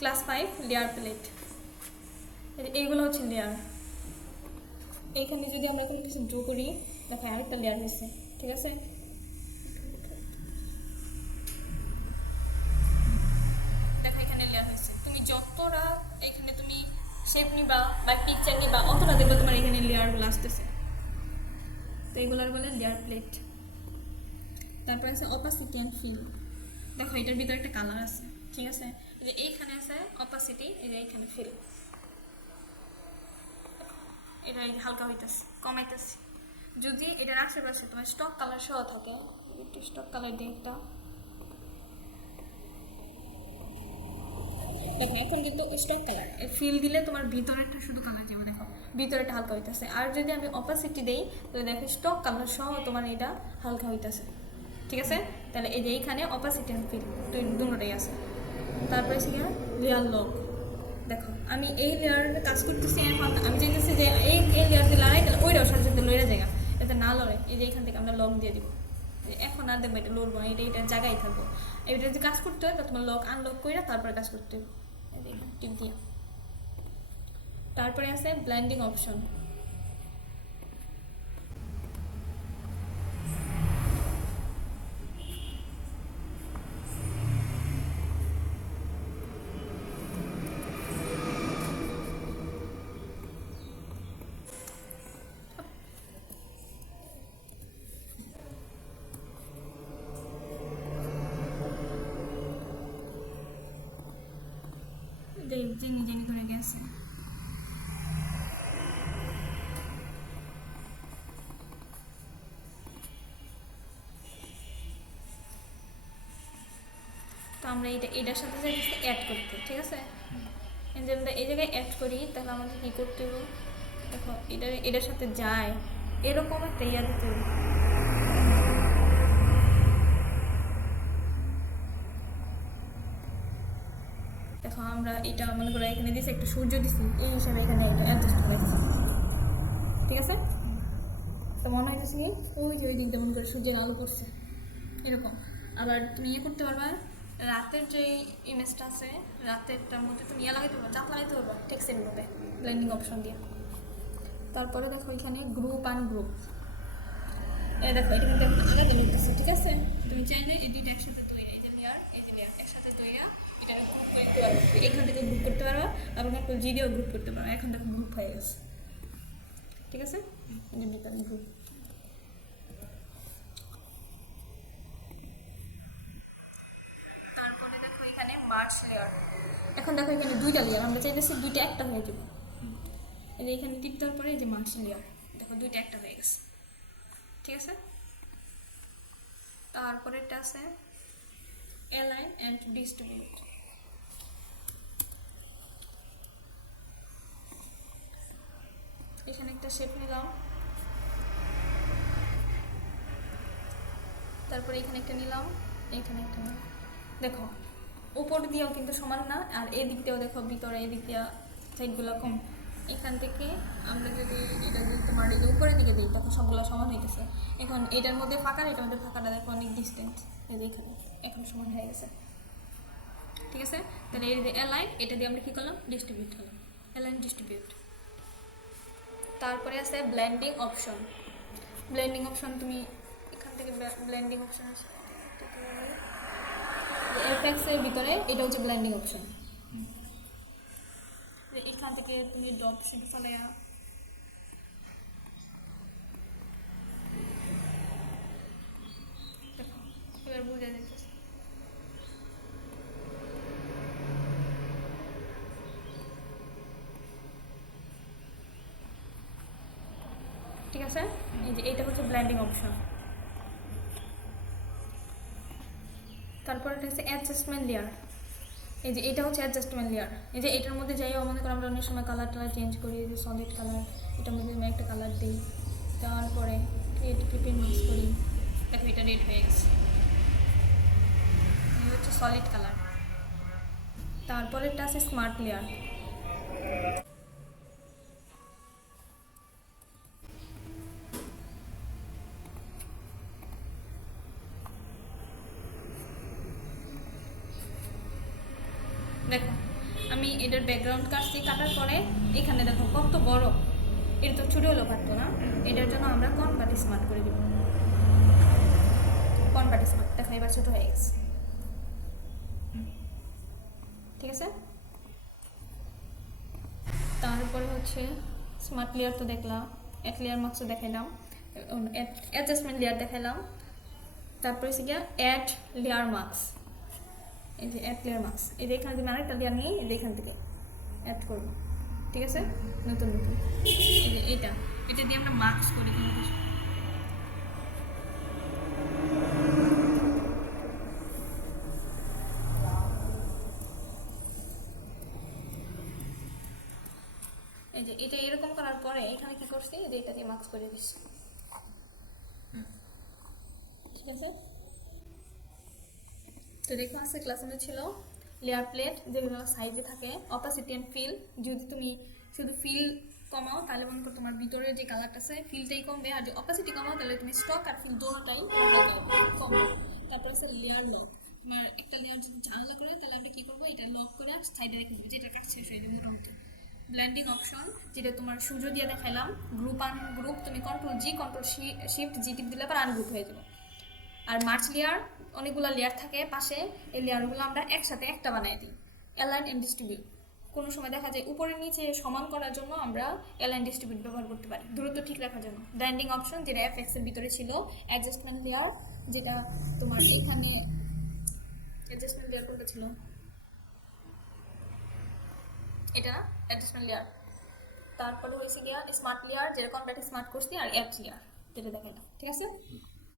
Class 5 layer plate. এইগুলো হচ্ছে layer. এইখানে যদি আমরা কোনো কিছু ড্র করি, দেখো আরেকটা লেয়ার হয়েছে, ঠিক আছে? দেখো এখানে লেয়ার হয়েছে। তুমি যতটা এখানে তুমি শেপ নিবা বা পিকচার নিবা, অতটা দেখবে তোমার এখানে লেয়ারগুলো আসতেছে। তো এইগুলোর বলে লেয়ার প্লেট। তারপরে আছে অপাসিটি অ্যান্ড ফিল। দেখো এটার ভিতরে একটা কালার আছে, ঠিক আছে? এই যে এইখানে আছে অপাসিটি, এই যে এইখানে ফিল। এটা হালকা হইতেছে, কমাইতেছে। যদি এটার আশেপাশে তোমার স্টক কালার সহ থাকে, একটু স্টক কালার দিয়ে একটা দেখো, এখন কিন্তু স্টক কালার ফিল দিলে তোমার ভিতরেরটা শুধু কালার যাবে, দেখো ভিতরেটা হালকা হইতেছে। আর যদি আমি অপাসিটি দেই, তাহলে দেখো স্টক কালার সহ তোমার এটা হালকা হইতেছে, ঠিক আছে? তাহলে এই যে এইখানে অপাসিটি আর ফিল দুটোটাই আছে। তারপরে সেখানে লেয়ার লক। দেখো আমি এই লেয়ারে কাজ করতেছি, এখন আমি চাইতেছি যে এই লেয়ার দিয়ে লড়াই, তাহলে ওইটাও সাথে সাথে লড়ে যায়, যাতে না লড়ে। এই যে এখান থেকে আমরা লক দিয়ে দিব। এখন আর দেখবো এটা লড়বো না, এটার জায়গায় থাকবো। এটা যদি কাজ করতে হয়, তাহলে তোমার লক আনলক করে তারপরে কাজ করতে হবে, টিপ দিয়ে। তারপরে আছে ব্লেন্ডিং অপশন। জেনি জেনি করে গেছে। তো আমরা এটার সাথে চাইছি অ্যাড করতে, ঠিক আছে? যদি আমরা এই জায়গায় অ্যাড করি, তাহলে আমাদের কী করতে হবে? দেখো এটার সাথে যায় এরকম একটা ইয়া দিতে হবে। দেখো আমরা এটা মনে করো এখানে দিয়েছি একটা সূর্য দিছি, এই হিসাবে এখানে এটা অ্যাডজাস্ট করে দিচ্ছি, ঠিক আছে? তো মনে হইতেছে কি ওই যে ওই দিকটা মনে করে সূর্যের আলো পড়ছে এরকম। আবার তুমি ইয়ে করতে পারবা, রাতের যে ইমেজটা আছে, রাতেরটার মধ্যে তুমি ইয়ে লাগাইতে পারবা, চাপ লাগাইতে পারবা টেক্সটের মধ্যে ব্লেন্ডিং অপশন দিয়ে। তারপরে দেখো এখানে গ্রুপ আন গ্রুপ। এই দেখো এটা কিন্তু আলাদা লিখতেছে, ঠিক আছে? তুমি চাইলে এই দুইটা একসাথে তৈরি, এই যে লেয়ার এই যে লেয়ার একসাথে তৈরি এটা গ্রুপ করতে পারবা, এখান থেকে গ্রুপ করতে পারবা, আবার একটা জিডিও গ্রুপ করতে পারবা। এখন দেখো গ্রুপ হয়ে গেছে, ঠিক আছে? গ্রুপ। তারপরে দেখো এখানে মার্চ লেয়ার। এখন দেখো এখানে দুইটা লেয়ার, আমরা চাইতেছি দুইটা একটা হয়ে যাবে। এই যে এখানে টিপ দেওয়ার পরে এই যে মার্চ লেয়ার, দেখো দুইটা একটা হয়ে গেছে, ঠিক আছে? তারপরে এটা আছে অ্যালাইন অ্যান্ড ডিস্ট্রিবিউট। এখানে একটা শেপ নিলাম, তারপরে এখানে একটা নিলাম, এখানে একটা নিলাম। দেখো উপর দিয়েও কিন্তু সমান না, আর এদিক দিয়েও দেখো ভিতরে এদিক দিয়ে সাইডগুলো কম। এখান থেকে আমরা যদি এটা যদি তোমার এই যে উপরের দিকে দিই, তখন সবগুলো সমান হইতেছে। এখন এটার মধ্যে ফাঁকা, এটার মধ্যে ফাঁকাটা দেখো অনেক ডিস্টেন্স, এই যে এখানে এখন সমান হয়ে গেছে, ঠিক আছে? তাহলে এই যে অ্যালাইন, এটা দিয়ে আমরা কী করলাম? ডিস্ট্রিবিউট হলাম, অ্যালাইন ডিস্ট্রিবিউট। তারপরে আছে ব্লেন্ডিং অপশন। ব্লেন্ডিং অপশন তুমি এখান থেকে ব্লেন্ডিং অপশন আছে এফএক্সের ভিতরে, এটা হচ্ছে ব্লেন্ডিং অপশন। এখান থেকে তুমি ডট শুধু চলে দেখো, এবার বুঝে যেতেছে। ঠিক আছে? এই যে এটা হচ্ছে ব্লেন্ডিং অপশন। তারপর এটা হচ্ছে অ্যাডজাস্টমেন্ট লেয়ার। এই যে এটা হচ্ছে অ্যাডজাস্টমেন্ট লেয়ার। এই যে এটার মধ্যে যাইও মনে করো আমরা অনেক সময় কালার টালার চেঞ্জ করি, যে সলিড কালার, এটার মধ্যে আমি একটা কালার দিই, দেওয়ার পরে ক্লিপিং মিক্স করি, দেখো এটা রেড হয়ে গেছে, এই হচ্ছে সলিড কালার। তারপরে এটা আছে স্মার্ট লেয়ার। দেখো আমি এটার ব্যাকগ্রাউন্ড কাটছি, কাটার পরে এখানে দেখো কত বড়, এটা তো ছোটো হলেও পারতো না, এটার জন্য আমরা কনভার্ট স্মার্ট করে দিব। কনভার্ট স্মার্ট দেখো এবার ছোটো হয়ে গেছে, ঠিক আছে। তারপরে হচ্ছে স্মার্ট লেয়ার তো দেখলাম, অ্যাড লেয়ার মার্কসও দেখাইলাম, অ্যাডজাস্টমেন্ট লেয়ার দেখাইলাম। তারপরে হচ্ছে গিয়ে অ্যাড লেয়ার মার্কস, এই যে অ্যাড লেয়ার মার্কস, এই যে এখানে তুমি আরেকটা লেয়ার নিয়ে এই যে এখান থেকে অ্যাড করবো, ঠিক আছে, নতুন নতুন। এই যে এটা দিয়ে আমরা মার্কস করি কোনো কিছু। এই যে এটা এরকম করার পরে এখানে কি করছি, এই যে এটা দিয়ে মার্কস করে দিচ্ছি, ঠিক আছে। তো দেখো আছে ক্লাস আমাদের ছিল লেয়ার প্লেট, যেগুলো সাইডে থাকে, অপাসিটি অ্যান্ড ফিল। যদি তুমি শুধু ফিল কমাও তাহলে মনে করো তোমার ভিতরে যে কালারটা আছে ফিলটাই কমবে, আর যে অপাসিটি কমাও তাহলে তুমি স্টক আর ফিল দোনোটাই কমবে। তারপর আছে লেয়ার লক, তোমার একটা লেয়ার যদি ঝামেলা করে তাহলে আমরা কি করবো, এটা লক করে সাইডে রেখে দেবো, যেটা কাজ শেষ হয়ে যাবে মোটামুটি। ব্লেন্ডিং অপশন, যেটা তোমার সূর্য দিয়ে দেখাইলাম, গ্রুপ আনগ্রুপ তুমি কন্ট্রোল জি কন্ট্রোল শিফট জি টিপ দিলে আবার আনগ্রুপ হয়ে যাবে। আর মার্চ লেয়ার, অনেকগুলো লেয়ার থাকে পাশে, এই লেয়ারগুলো আমরা একসাথে একটা বানাই দিই। অ্যালাইন এন্ড ডিস্ট্রিবিউট, কোনো সময় দেখা যায় উপরে নিচে সমান করার জন্য আমরা অ্যালাইন ডিস্ট্রিবিউট ব্যবহার করতে পারি, দূরত্ব ঠিক রাখার জন্য। ব্র্যান্ডিং অপশন, যেটা এফএক্স এর ভিতরে ছিল। অ্যাডজাস্টমেন্ট লেয়ার, যেটা তোমার এখানে অ্যাডজাস্টমেন্ট লেয়ার কোনটা ছিল, এটা না অ্যাডজাস্টমেন্ট লেয়ার। তারপরে হয়েছে গিয়া স্মার্ট লেয়ার, যেরকম ব্যাটা স্মার্ট করছি, আর অ্যাড লেয়ার যেটা দেখাইলাম, ঠিক আছে।